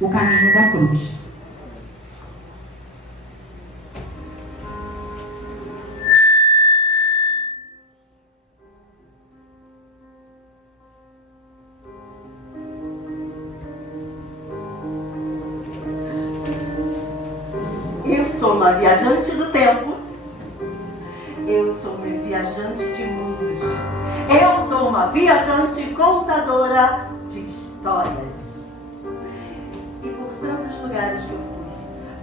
o caminho da cruz. Eu sou uma viajante do tempo. Eu sou uma viajante de mundos. Eu sou uma viajante contadora de histórias. E por tantos lugares que eu fui,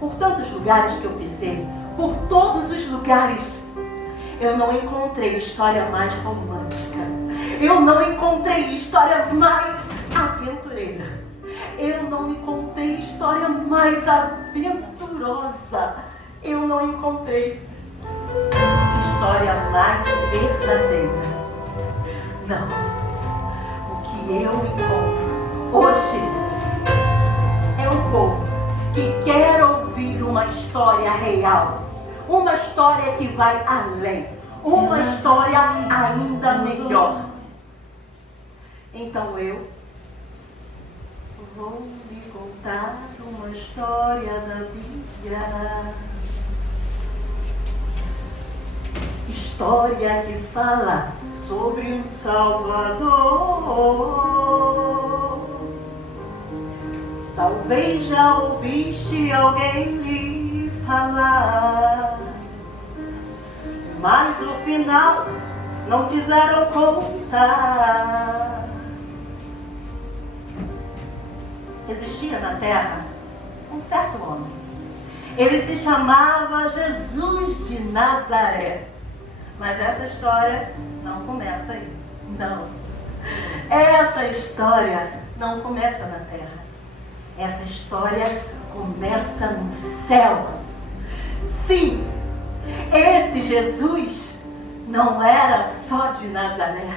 por tantos lugares que eu pisei, por todos os lugares, eu não encontrei história mais romântica. Eu não encontrei história mais aventureira. Eu não encontrei história mais aventurosa. Eu não encontrei história mais verdadeira. Não. O que eu encontro hoje é um povo que quer ouvir uma história real. Uma história que vai além. Uma história ainda melhor. Então eu vou lhe contar uma história da Bíblia. História que fala sobre um Salvador. Talvez já ouviste alguém lhe falar, mas o final não quiseram contar. Existia na terra um certo homem. Ele se chamava Jesus de Nazaré. Mas essa história não começa aí. Não. Essa história não começa na terra. Essa história começa no céu. Sim, esse Jesus não era só de Nazaré.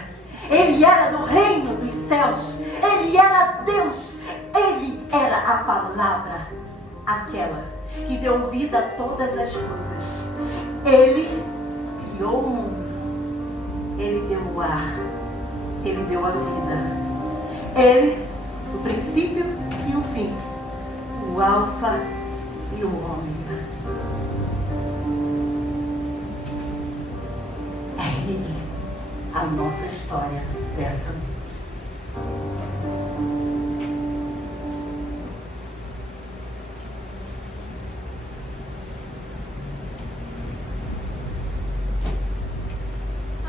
Ele era do reino dos céus. Ele era Deus. Ele era a palavra, aquela que deu vida a todas as coisas. Ele criou o mundo. Ele deu o ar. Ele deu a vida. Ele, o princípio e o fim. O alfa e o ômega. É Ele a nossa história dessa noite.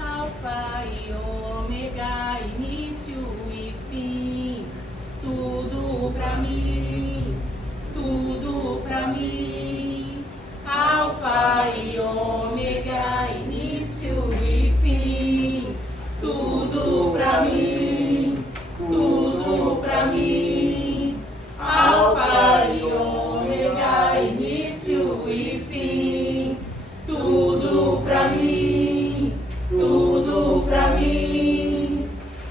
Alfa e ômega, início e fim, tudo pra mim, tudo pra mim. Alfa e ômega, início e fim, tudo pra mim, tudo pra mim. Alfa e ômega, início e fim, tudo pra mim, tudo pra mim.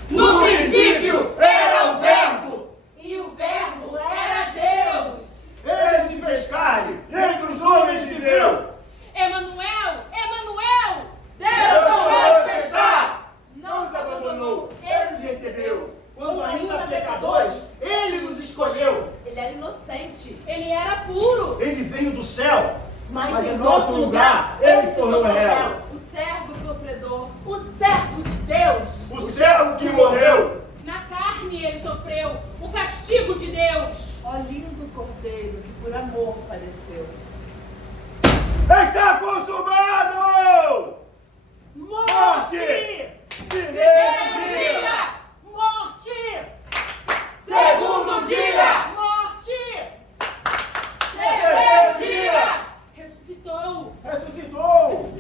No princípio era o Verbo, e o Verbo era Deus. Ele se fez carne, entre os homens viveu. Emanuel, Emanuel, Deus conosco está. não nos abandonou, Ele nos recebeu. Quando ainda pecadores, Ele nos escolheu. Ele era inocente, ele era puro. Ele veio do céu, Mas em nosso lugar, Ele se tornou réu. O servo sofredor, O servo de Deus. O servo que morreu. na carne ele sofreu o castigo de Deus. Ó lindo cordeiro que por amor padeceu. Está consumado! Morte! Primeiro dia! Morte! Segundo dia! Morte! Terceiro dia! Ressuscitou. Ressuscitou!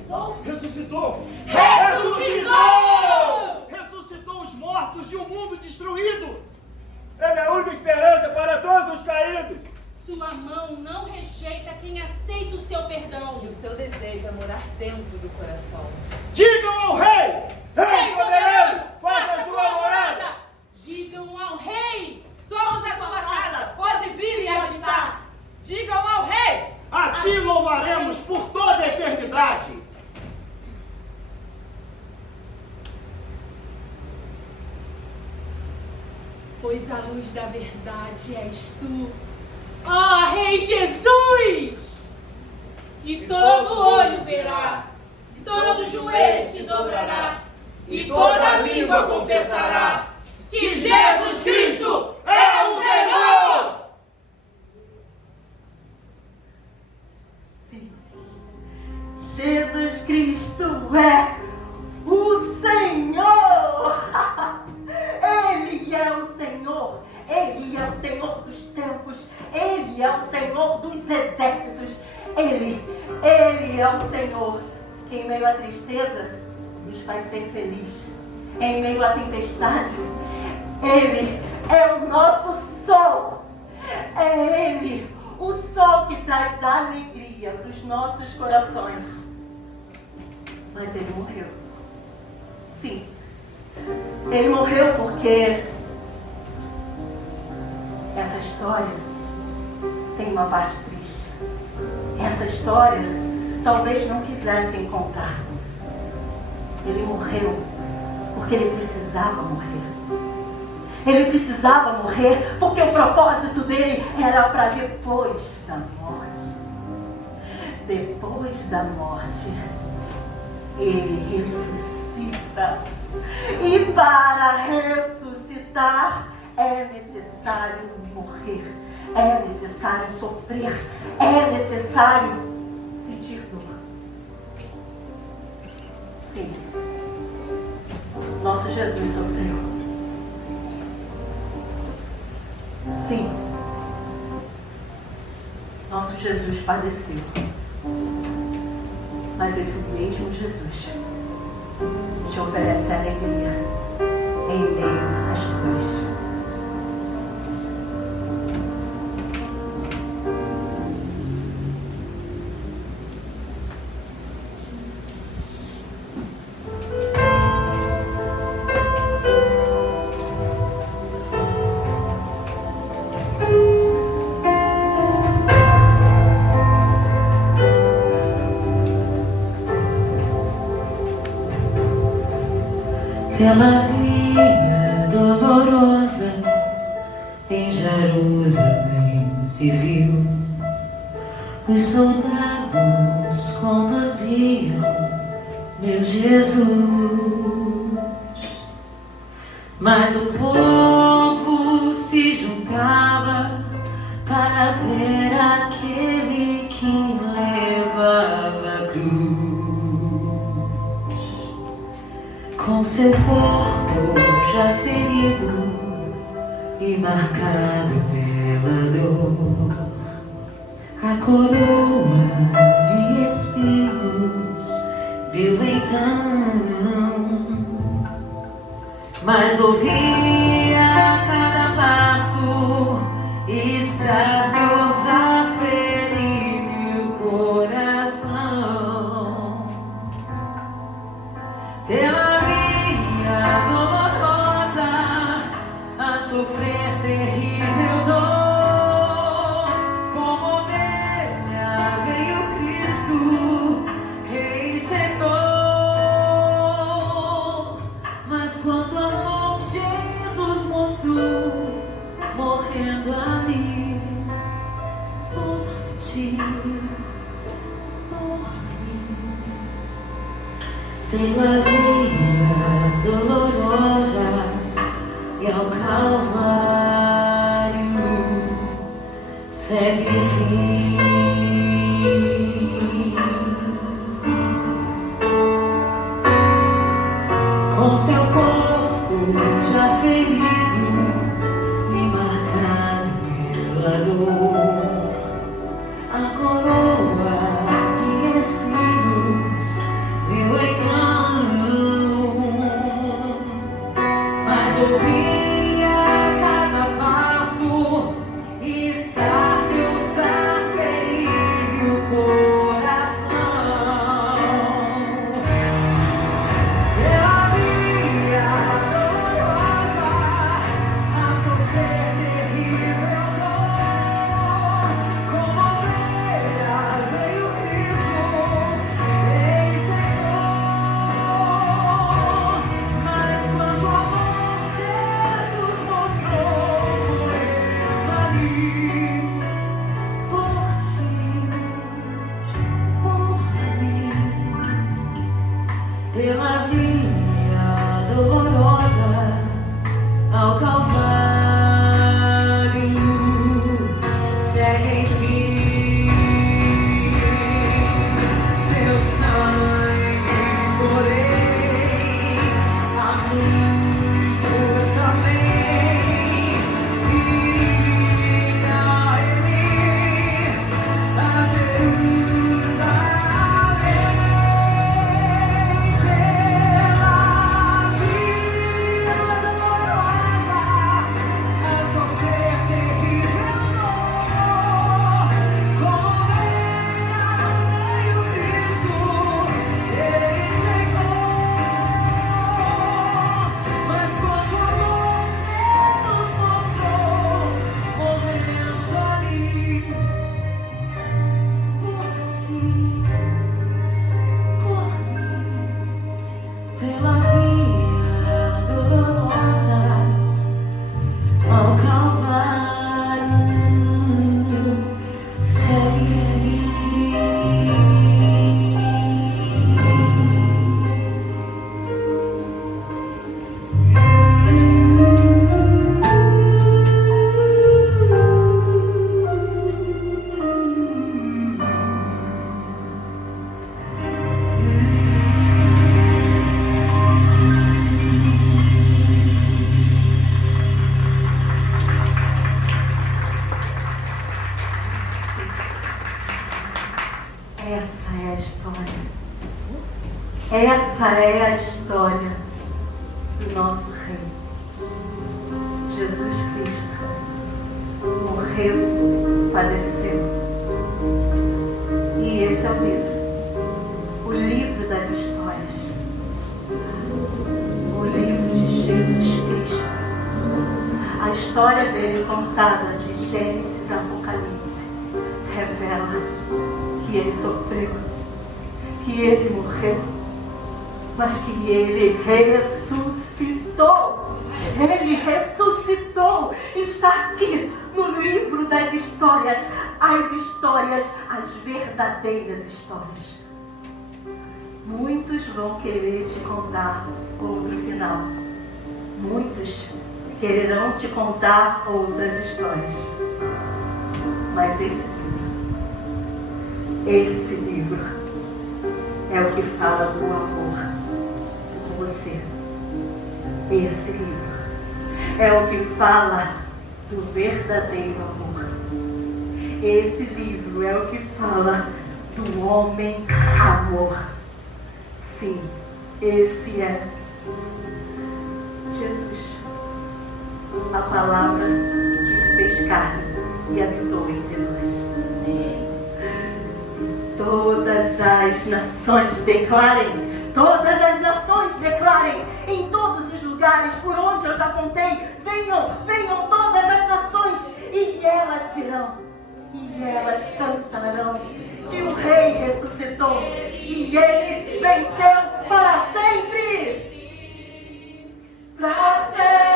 Ressuscitou. Ressuscitou! Ressuscitou os mortos de um mundo destruído! Ele é a única esperança para todos os caídos! Sua mão não rejeita quem aceita o seu perdão. E o seu desejo é morar dentro do coração. Digam ao rei! Rei soberano, faça a sua morada! Digam ao rei. Somos a sua casa, pode vir e habitar. Digam ao rei. A ti louvaremos por toda a eternidade! Pois a luz da verdade és tu. Rei Jesus! E todo olho verá, e todo joelho se dobrará, e toda língua confessará que Jesus Cristo é o Senhor! Sim, Jesus Cristo é o Senhor! Ele é o Senhor! Ele é o Senhor dos tempos! Ele é o Senhor dos exércitos! Ele é o Senhor que em meio à tristeza nos faz ser feliz. Em meio à tempestade, Ele é o nosso sol. É Ele, o sol que traz alegria para os nossos corações. Mas Ele morreu. Sim, Ele morreu porque essa história tem uma parte triste. Essa história talvez não quisessem contar. Ele morreu porque ele precisava morrer. Ele precisava morrer porque o propósito dele era para depois da morte. Depois da morte, ele ressuscita. E para ressuscitar é necessário morrer, é necessário sofrer, é necessário sentir dor. Sim, nosso Jesus sofreu. Sim, nosso Jesus padeceu. Mas esse mesmo Jesus te oferece alegria em meio às dores. Pela via dolorosa em Jerusalém se viu, os soldados conduziam meu Jesus, mas o povo se juntava para ver aquele que levava a cruz. Com seu corpo já ferido e marcado pela dor, a coroa de espinhos viu então, mas ouvia a cada passo escardos a ferir o coração. Pela via dolorosa a sofrer terrível dor, como ovelha veio Cristo, Rei Senhor. Mas quanto amor Jesus mostrou, morrendo ali por ti, por mim. Pela via dolorosa e ao Calvário segue fim. Com seu corpo já ferido e marcado pela dor, a coroa de espinhos viu então, mas ouvia a cada passo escardos a ferir o coração. Pela via dolorosa a sofrer terrível dor, Essa é a história. Essa é a história do nosso Rei. Jesus Cristo morreu, padeceu. E esse é o livro das histórias. O livro de Jesus Cristo. A história dele contada de Gênesis a Apocalipse revela que ele sofreu, que ele morreu, mas que ele ressuscitou. Ele ressuscitou. Está aqui no livro das histórias, as verdadeiras histórias. Muitos vão querer te contar outro final. Muitos quererão te contar outras histórias. Mas esse livro é o que fala do amor por você. Esse livro é o que fala do verdadeiro amor. Esse livro é o que fala do homem amor. Sim, esse é Jesus, a palavra que se fez carne e habitou entre nós. Todas as nações declarem, todas as nações declarem, em todos os lugares por onde eu já contei, venham todas as nações, e elas dirão, e elas cantarão que o Rei ressuscitou e ele venceu para sempre. Para sempre.